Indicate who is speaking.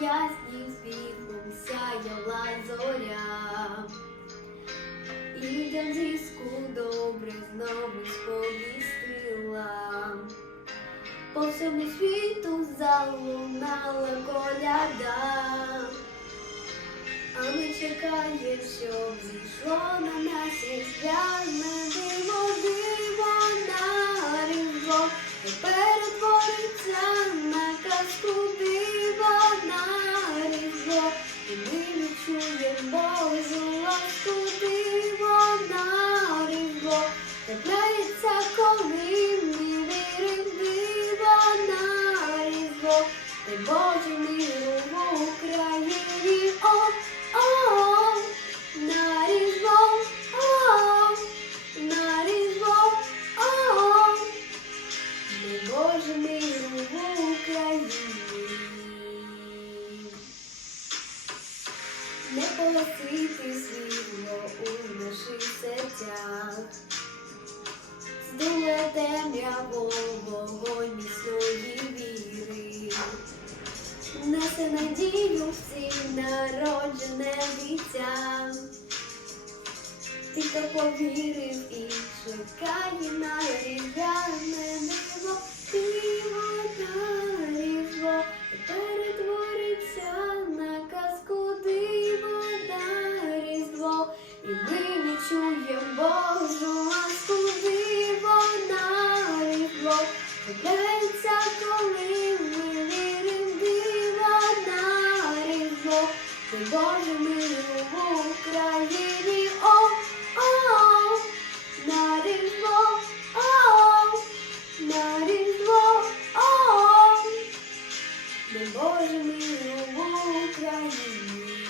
Speaker 1: яснім світлом сяяла зоря. І людям добре знову сповістила. По всьому світу залунала коляда. А ми чекаєм, щоб зійшло на нас різдвяне диво, диво на різдво, перетвориться на казку відчуєм туди вона диво Тепляється, коли ми вірим вона на різдво, ти Боже мій в Україні, Погасити світло у наших серцях, здує темряву вогонь міцної віри, несе надію всім народжене дитя. Ти хто повірив і чекає на різдвяне різдво, ти Боже миру в Україні, о, о, на різдво, о, на різдво, о, ти Боже миру в Україні.